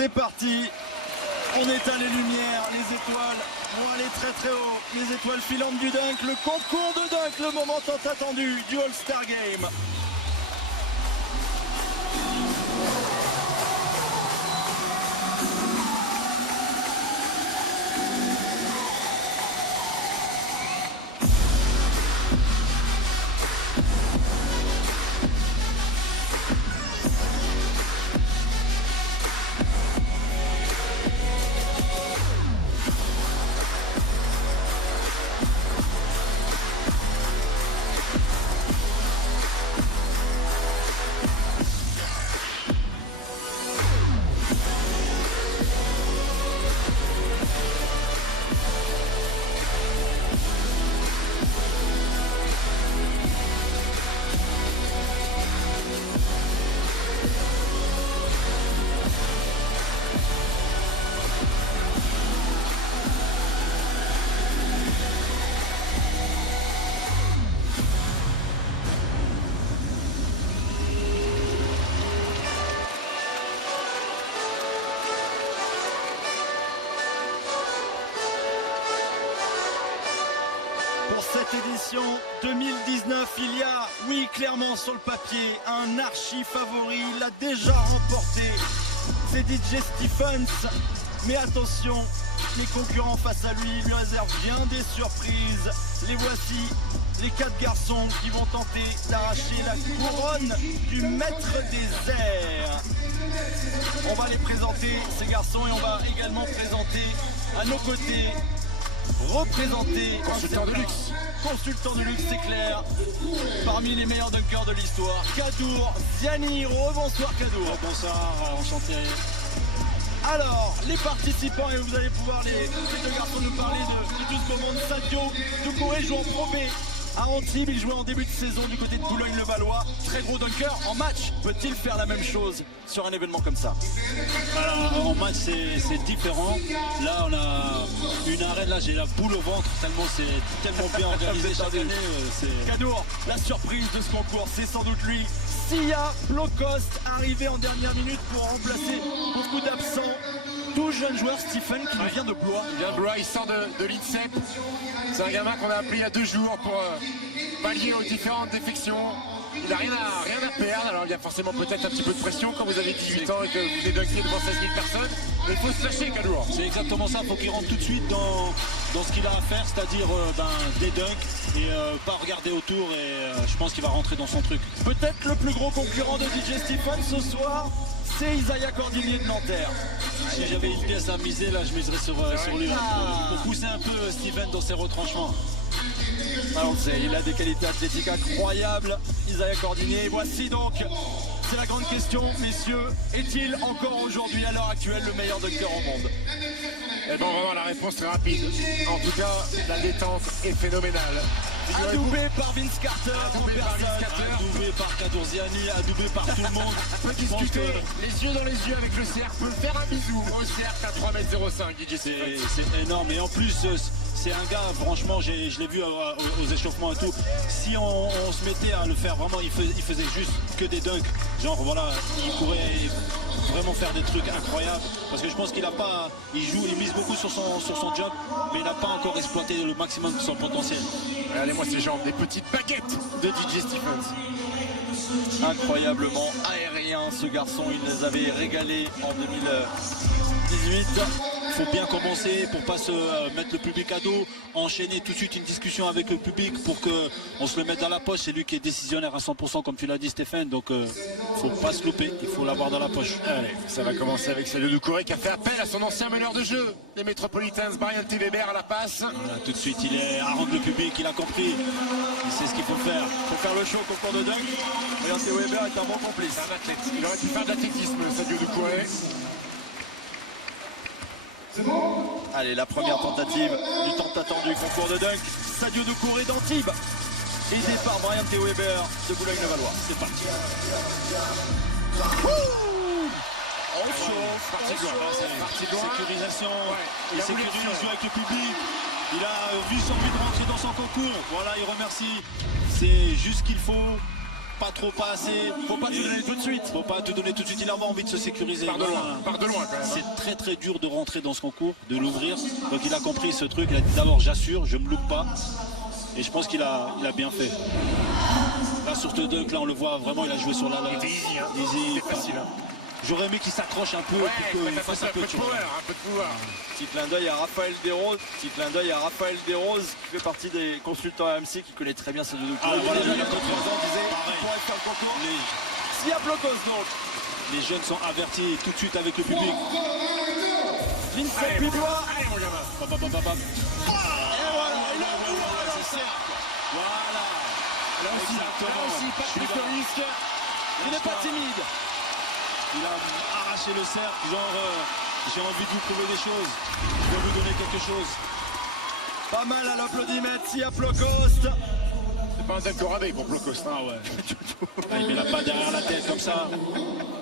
C'est parti. On éteint les lumières, les étoiles vont aller très très haut. Les étoiles filantes du dunk, le concours de dunk, le moment tant attendu du All-Star Game. Cette édition 2019, il y a, oui, clairement sur le papier, un archi favori. Il l'a déjà remporté. C'est DJ Stephens. Mais attention, les concurrents face à lui lui réservent bien des surprises. Les voici, les 4 garçons qui vont tenter d'arracher la couronne du maître des airs. On va les présenter, ces garçons, et on va également présenter à nos côtés, représenter consultant de luxe. Consultant de luxe, c'est clair. Parmi les meilleurs dunkers de l'histoire, Kadour Ziani. Bonsoir Kadour. Bonsoir, enchanté. Alors, les participants, et vous allez pouvoir les deux garçons nous parler de tout ce moment. Sadio Doucouré joue en Pro B à Antibes, il jouait en début de saison du côté de Boulogne-le-Valois. Très gros dunker en match. Peut-il faire la même chose sur un événement comme ça? En match, c'est différent. Là, on a une arène, là j'ai la boule au ventre, tellement c'est tellement bien organisé chaque année. Kadour, la surprise de ce concours, c'est sans doute lui. Sia Blocost, arrivé en dernière minute pour remplacer beaucoup d'absents. Tout jeune joueur, Stephen, qui nous vient de Blois. Il vient de Blois, il sort de l'INSEP. C'est un gamin qu'on a appelé il y a 2 jours pour pallier aux différentes défections. Il n'a rien à perdre, alors il y a forcément peut-être un petit peu de pression quand vous avez 18 ans et que vous êtes dunké devant 16 000 personnes. Mais il faut se lâcher, Kadour. C'est exactement ça, il faut qu'il rentre tout de suite dans ce qu'il a à faire, c'est-à-dire des dunks et pas regarder autour, et je pense qu'il va rentrer dans son truc. Peut-être le plus gros concurrent de DJ Stephen ce soir, c'est Isaiah Cordinier de Nanterre. Si j'avais une pièce à miser, là je miserais sur lui pour pousser un peu Stephen dans ses retranchements. Alors, il a des qualités athlétiques incroyables, Isaiah Cordinier. Voici donc, c'est la grande question, messieurs, est-il encore aujourd'hui, à l'heure actuelle, le meilleur dunker au monde? Eh bien, on va voir la réponse très rapide. En tout cas, la détente est phénoménale. Adoubé par Vince Carter, adoubé par Kadour Ziani, adoubé par tout le monde. On peut discuter les yeux dans les yeux avec le cercle, faire un bisou au cercle à 3,05 m. C'est énorme, et en plus c'est un gars, franchement, je l'ai vu aux échauffements et tout. Si on se mettait à le faire vraiment, il faisait juste que des dunks. Genre voilà, il pourrait vraiment faire des trucs incroyables. Parce que je pense qu'il a pas, il mise beaucoup sur son job, mais il n'a pas encore exploité le maximum de son potentiel. Regardez-moi ces jambes, des petites baguettes de DJ Stephens. Incroyablement aérien ce garçon, il les avait régalés en 2018. Il faut bien commencer pour pas se mettre le public à dos, enchaîner tout de suite une discussion avec le public pour qu'on se le mette dans la poche. C'est lui qui est décisionnaire à 100%, comme tu l'as dit Stéphane, donc faut pas se louper, il faut l'avoir dans la poche. Allez, ça va commencer avec Sadio Doucouré qui a fait appel à son ancien meneur de jeu, les Metropolitans, Brian T. Weber à la passe. Voilà, tout de suite il est à rendre le public, il a compris, il sait ce qu'il faut faire. Il faut faire le show au concours de dunk. Brian T. Weber est un bon complice. C'est un athlète, il aurait pu faire de l'athlétisme, Sadio Doucouré. Allez, la première tentative du tant attendu concours de dunk. Sadio Doucouré d'Antibes, aidé par Brian T. Weber de Boulogne-le-Valois. C'est parti. On chauffe, Sécurisation, ouais, il sécurise, joue avec le public. Il a vu son but rentrer dans son concours. Voilà, il remercie. C'est juste ce qu'il faut. pas trop passer. Faut pas tout donner tout de suite. Faut pas tout donner tout de suite. Il a envie de se sécuriser. Part de loin quand même. C'est très très dur de rentrer dans ce concours, de l'ouvrir. Donc il a compris ce truc. Il a dit d'abord j'assure, je me loupe pas. Et je pense qu'il a bien fait. Là sur ce dunk, là on le voit vraiment, il a joué sur la C'était easy, hein. easy. C'était facile. Hein. J'aurais aimé qu'il s'accroche un peu. Ouais, pour qu'il fasse un peu de power, un peu de pouvoir. Petit clin d'œil à Raphaël Desroses. Petit clin d'œil à Raphaël Desroses qui fait partie des consultants AMC qui connaît très bien Sadio Doucouré. Voilà, Déjà, il y a il 3 ans, on disait pareil. qu'il pourrait faire le concours. Les, Siaplokos donc. les jeunes sont avertis tout de suite avec le public. Vincent Pidois. Allez mon gamin. Bam, bam, bam, bam, bam. Et voilà, il a tout à C'est cercle. Voilà. Là aussi, pas Je suis plus de d'accord. risque. Il n'est pas timide. Il a arraché le cercle, genre j'ai envie de vous prouver des choses, je vais vous donner quelque chose. Pas mal à l'applaudimètre, Siaplokos. C'est pas un dunk au rabais pour Plokos. Ah ouais. Ah, il met la patte derrière la tête comme ça.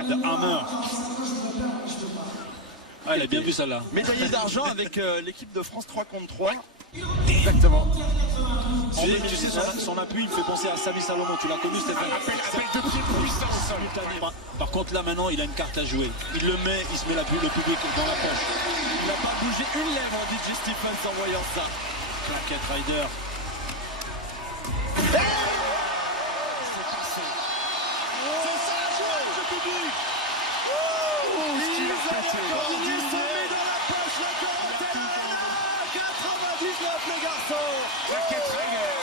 De hammer. Ah, il a bien vu celle-là. Médaillé d'argent avec l'équipe de France 3 contre 3. Exactement. Tu sais son appui, il me fait penser à Samy Salomon. Tu l'as connu, Stéphane? Appel de pied puissant au sol. Par contre, là maintenant, il a une carte à jouer. Il le met, il se met le public dans la poche. Il n'a pas bougé une lèvre, DJ Stephens, en voyant ça. Claquette Rider. Claquette Rider.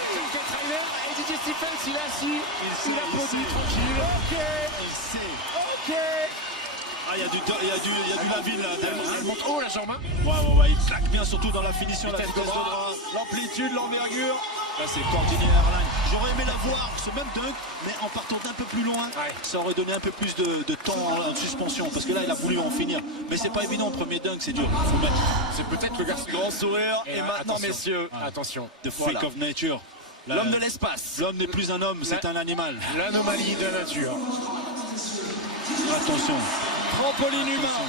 Et DJ Stephens, il est assis. Il applaudit tranquille. Il sait. Ok. Ah, il y a du Laville là. Elle monte haut la jambe. Hein. Ouais, il claque bien, surtout dans la finition, la Vitesse vitesse de de bras. bras. L'amplitude, l'envergure. Là, c'est coordonné Airline. J'aurais aimé la voir, ce même dunk, mais en partant d'un peu plus loin, Ouais. ça aurait donné un peu plus de temps en suspension. Parce que là, il a voulu en finir. Mais c'est pas évident, premier dunk, c'est dur. Faut mettre C'est peut-être le garçon. Grand sourire. Et maintenant, attention. messieurs, Attention. the freak Voilà. of nature. l'homme de l'espace. L'homme n'est plus un homme, c'est un animal. L'anomalie de la nature. Attention. Trampoline humain.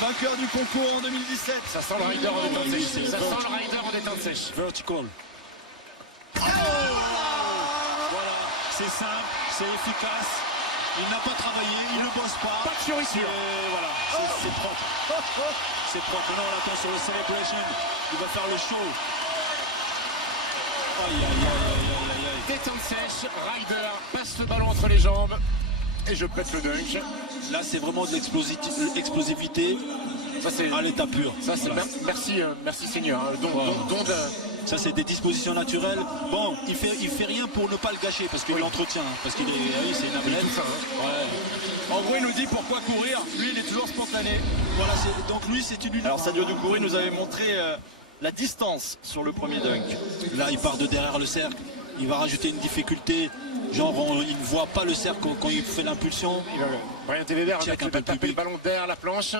Vainqueur du concours en 2017. Ça sent le rider en détente sèche. Ça sent le rider en détente sèche. Vertical. Voilà, c'est simple, c'est efficace. Il n'a pas travaillé, il ne bosse pas. Pas de fioriture. Voilà, c'est propre. C'est propre. Maintenant, on attend sur le celebration. Il va faire le show. Aïe, aïe, aïe, aïe, aïe, aïe. Détente sèche, rider passe le ballon entre les jambes et je pète le dunk. Là, c'est vraiment de l'explosivité Ça c'est à l'état pur. ça c'est Voilà. merci Seigneur. Hein. Ça, c'est des dispositions naturelles. Bon, il fait rien pour ne pas le gâcher parce qu'il l'entretient. Parce qu'il est, c'est une ablette. tout ça, hein. Ouais. En gros, il nous dit pourquoi courir. Lui, il est toujours spontané. Voilà, donc lui, c'est une unité. Alors, Sadio Doucouré nous avait montré la distance sur le premier dunk. Là, il part de derrière le cercle. Il va rajouter une difficulté. Genre, il ne voit pas le cercle quand il fait l'impulsion. Brian Tévéber Check va un peu le taper le public. ballon derrière la planche.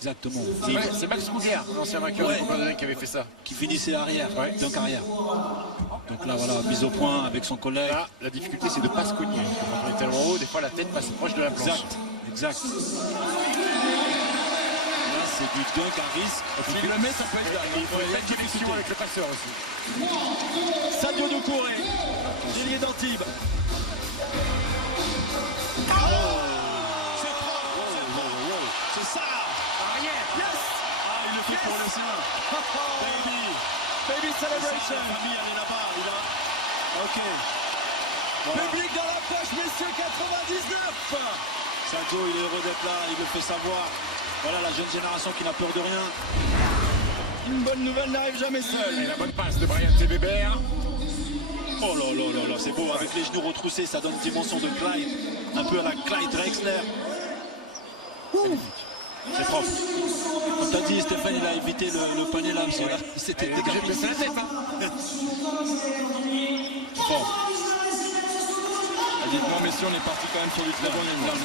Exactement. Ouais, c'est Max Kruger, l'ancien vainqueur Ouais. du concours de dunk qui avait fait ça. Qui finissait arrière, Ouais. donc arrière. Donc là, voilà, mise au point avec son collègue. Là, la difficulté c'est de ne pas se cogner. Quand on est tellement haut, des fois la tête passe proche de la planche. Exact. Là, c'est du dunk à risque. S'il le met, ça peut être Il dingue. faut mettre connexion avec le passeur aussi. Sadio Doucouré, Gélier d'Antibes. C'est ça. Arrière. Yes! Ah, il le fait pour le sien. Baby. Baby La celebration. famille, elle est là-bas. Ok. Voilà. Public dans la poche, messieurs, 99. Sadio, il est heureux d'être là. Il le fait savoir. Voilà la jeune génération qui n'a peur de rien. Une bonne nouvelle n'arrive jamais seule. Et la bonne passe de Brian Tévéber. Oh là là là là, c'est beau. Avec les genoux retroussés, ça donne une dimension de Clyde. Un peu à la Clyde Drexler. C'est propre. Comme t'as dit, Stéphane, il a évité le panier là. Parce que là, c'était J'ai décapité. baissé la tête. Hein. Fort. Dites-moi, messieurs, on est parti quand même sur du très bon niveau. Ce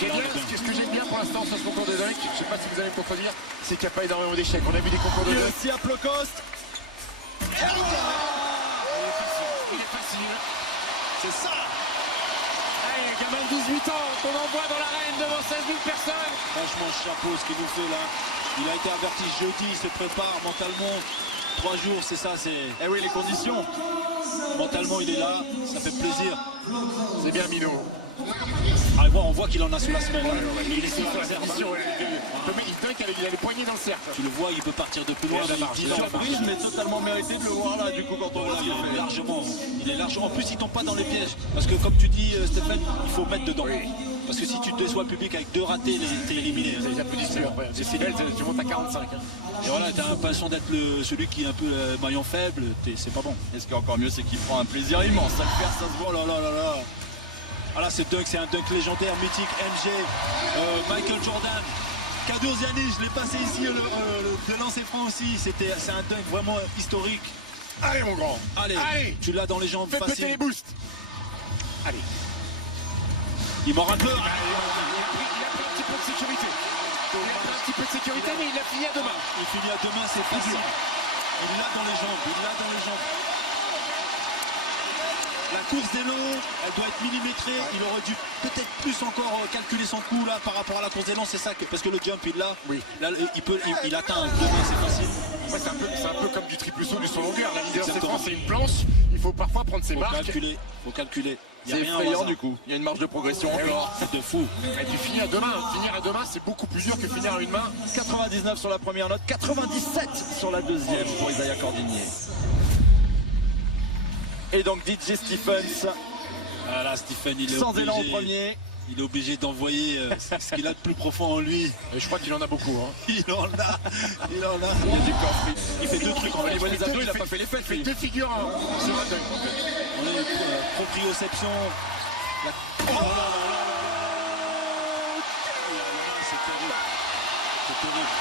que j'aime bien pour l'instant sur ce concours de dunk, je ne sais pas si vous allez contredire, c'est qu'il n'y a pas énormément d'échecs. On a vu des concours de dunk. Siaplokos. Il est facile. C'est ça. Allez, gamin de 18 ans qu'on envoie dans l'arène devant 16 000 personnes. Franchement, chapeau ce qu'il nous fait là. Il a été averti jeudi, il se prépare mentalement. 3 jours, c'est ça, c'est... Eh oui, les conditions. Mentalement, il est là, ça fait plaisir. C'est bien Mino. Ah, on voit qu'il en a sous la semelle. Il est sur la réserve. Il dunk avec il a les poignets dans le cercle. Tu le vois, il peut partir de plus loin. Surprise, mais totalement mérité de le voir là, du coup, quand on voit ce qu'il fait. Largement. Il est largement. En plus, il tombe pas dans les pièges. Parce que, comme tu dis, Stéphane, il faut mettre dedans. Oui. Parce que si tu déçois le public avec 2 ratés, t'es éliminé. Les applaudissements. C'est fidèle, tu montes à 45. Et voilà, t'as l'impression d'être celui qui est un peu maillon faible. C'est pas bon. Et ce qui est encore mieux, c'est qu'il prend un plaisir immense à le faire, ça se voit. Oh là là là là. Ah là, c'est un dunk légendaire, mythique, MG, Michael Jordan. Kadir Ziani, je l'ai passé ici, de lancer franc aussi. C'est un dunk vraiment historique. Allez mon grand. Allez. Tu l'as dans les jambes, faites péter facile. les boosts. Allez. Il m'en rate peu. Il a pris un petit peu de sécurité. Il a pris un petit peu de sécurité, mais il a fini à 2 mains. Il finit à 2 mains, c'est facile. Il l'a dans les jambes, La course d'élan, elle doit être millimétrée. Il aurait dû peut-être plus encore calculer son coup là par rapport à la course d'élan. C'est ça, parce que le jump, il l'a. Oui. Là, il atteint 2 mains, c'est facile. Ouais, c'est un peu comme du triple saut du saut longueur. La leader séquence, c'est une planche. Il faut parfois prendre ses marques. Faut calculer. C'est effrayant du coup. Il y a une marge de progression encore. C'est de fou. Et tu finis à 2 mains. Finir à 2 mains, c'est beaucoup plus dur que finir à 1 main. 99 sur la première note, 97 sur la deuxième pour Isaiah Cordinier. Et donc DJ Stephens, Ah là, Stephen, il est sans obligé, élan au premier. Il est obligé d'envoyer ce qu'il a de plus profond en lui. Et je crois qu'il en a beaucoup. Hein. Il en a. Il y a du corps free. Il fait 2 trucs en fait. Il voit les abdos, il a pas fait les fêtes. Il fait 2 figures sur un dunk. On est proprioception. Oh là là là là là. C'est terrible. C'est terrible.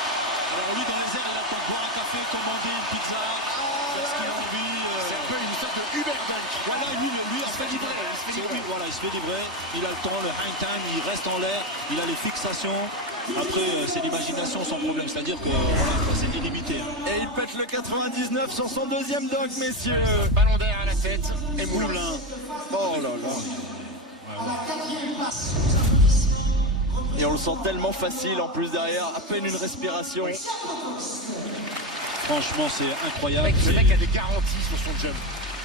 Alors lui, dans les airs, il attend de boire un café, commander une pizza, faire ce qu'il a envie. C'est un peu une sorte de Uber dunk. Voilà, lui en fait, voilà, il se fait livrer, il a le temps, le hang time, il reste en l'air, il a les fixations. Après, c'est l'imagination sans problème, c'est-à-dire que voilà, c'est illimité. Et il pète le 99 sur son deuxième dunk, messieurs. Ballon d'air à la tête et moulin. Moulin. Oh là là. Et on le sent tellement facile en plus derrière, à peine une respiration. Franchement, c'est incroyable. Le mec a des garanties sur son jump.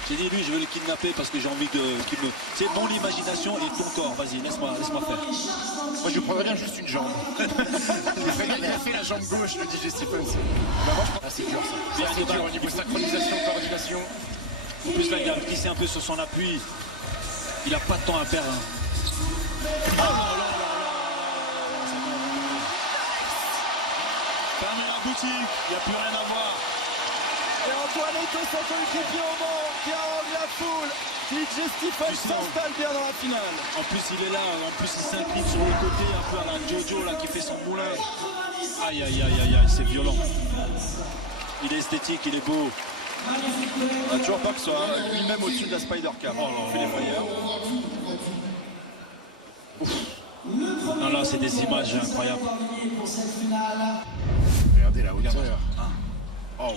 J'ai dit, lui, je veux le kidnapper parce que j'ai envie qu'il me... C'est bon l'imagination et ton corps, vas-y, laisse-moi faire. Moi je prendrais bien juste une jambe. Il a fait la jambe gauche, le DJ Stephens. Ah, c'est dur ça. Bien, C'est dur au niveau synchronisation, coordination. En plus, là, il a glissé un peu sur son appui. Il n'a pas de temps à perdre. Oh là là là là. Fermez la boutique, il n'y a plus rien à voir. Et Antoine Eto'o, son coéquipier au banc, qui arrange la foule. DJ Stephens s'installe bien dans la finale. En plus, il est là, en plus, il s'incline sur le côté, un peu à la Jojo là, qui fait son moulin. Aïe, aïe, aïe, aïe, aïe, c'est violent. Il est esthétique, il est beau. On n'a toujours pas que ce soit lui-même au-dessus de la Spider Cam. On fait les voyeurs. Non, là, c'est des images incroyables. Regardez la hauteur. Oh.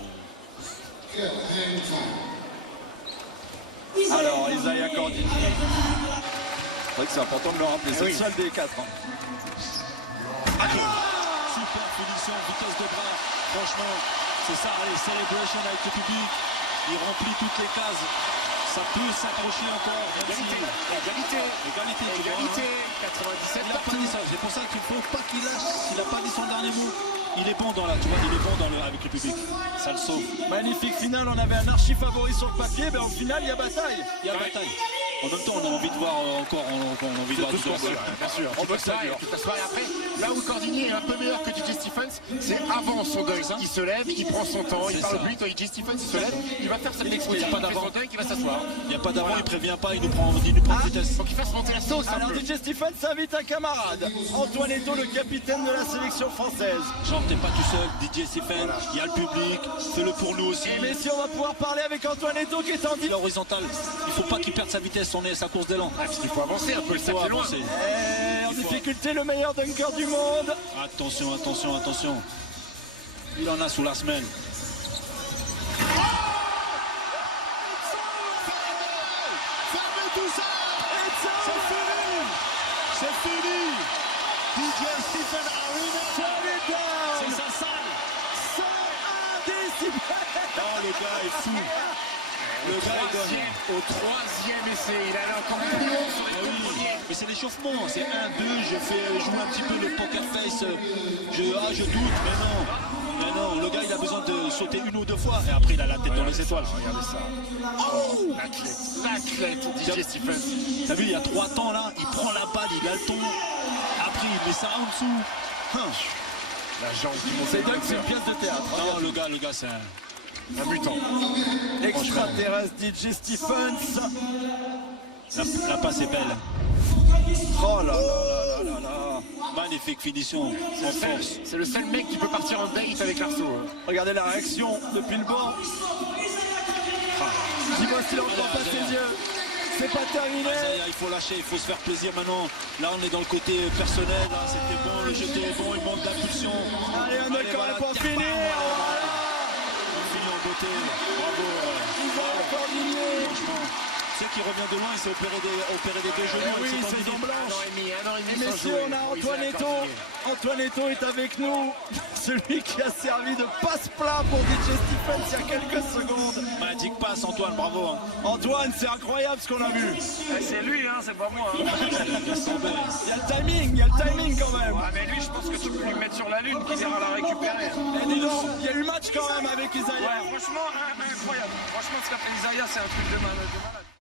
Alors, Isaiah Cordinier. C'est vrai que c'est important de le rappeler. C'est le seul des 4. Super finition, vitesse de bras. Franchement, c'est ça, allez, celebration avec le public. Il remplit toutes les cases. Ça peut s'accrocher encore. Égalité, 97 Il n'a pas dit ça. C'est pour ça qu'il ne faut pas qu'il lâche. Il n'a pas dit son dernier mot. Il est bon dans la, tu vois, il est bon avec le public. Ça le sauve. Magnifique finale. On avait un archi favori sur le papier. Mais en finale, il y a bataille. Il y a bataille. En même temps, on a envie de voir encore, on a envie de voir tout ce qu'on veut, bien sûr. On veut ça toute la soirée. Après, là où Cordinier est un peu meilleur que DJ Stephens, c'est avant son dunk. Il se lève, il prend son temps, il parle plus. DJ Stephens, il se lève, il va faire sa petite exposition, il fait son dunk, il va s'asseoir. Il n'y a pas d'avant, il prévient pas, il nous prend vitesse. Faut qu'il fasse monter la sauce. Alors DJ Stephens invite un camarade, Antoine Eto'o, le capitaine de la sélection française. Genre, t'es pas tout seul, DJ Stephens, il y a le public, fais-le pour nous aussi. Et messieurs, on va pouvoir parler avec Antoine Eto'o qui est en Il est horizontal, il faut pas qu'il perde sa vitesse, sa course d'élan. Il faut avancer un peu, le sac est loin. En difficulté, le meilleur dunker du monde. Attention, attention, attention. Il en a sous la semelle. C'est fini. DJ Stephen Arena. C'est sa salle. C'est indécipable. Oh, le gars est fou. Le gars est donné. Au troisième essai, il allait encore plus haut sur les deux premiers. Mais c'est l'échauffement, c'est 1-2, je fais jouer un petit peu le poker face, je doute, mais non. Mais non, le gars il a besoin de sauter une ou deux fois et après il a la tête dans les étoiles. Regardez ça. Oh, l'athlète DJ Stephens. T'as vu, il y a 3 temps là, il prend la balle, il a le ton. Après il met ça en dessous. La jambe du monde. C'est dingue, c'est une pièce de théâtre. Non, le gars c'est un... Un mutant. Extraterrestre DJ Stephens. La passe est belle. Oh là là là là là. Magnifique finition, en force. C'est le seul mec qui peut partir en date avec l'arceau. Regardez la réaction depuis le banc. Dis-moi s'il a encore pas ses yeux. C'est pas terminé. Il faut lâcher, il faut se faire plaisir maintenant. Là on est dans le côté personnel, là, c'était bon, le jeu était bon, il manque d'impulsion. Allez, un autre corps pour finir. On finit en beauté. Bravo. Ils vont encore gagner. Franchement, ceux qui revient de loin, il s'est opéré des deux genoux. Oui, il s'est c'est pas en mis. blanche. Un an et Et demi sans messieurs, jouer. on a Antoine Eto. Antoine Eto est avec nous. Celui qui a servi de passe-plat pour DJ Stephens il y a quelques secondes. Magic pass, Antoine, bravo. Antoine, c'est incroyable ce qu'on a vu. C'est lui, hein, c'est pas moi. Hein. Il y a le timing quand même. Ah, mais lui, je pense que tu peux lui mettre sur la lune, qu'il ira la récupérer. Et dis donc, il y a eu match quand même avec Isaiah. Ouais, franchement, incroyable. Franchement, ce qu'a fait Isaiah, c'est un truc de malade.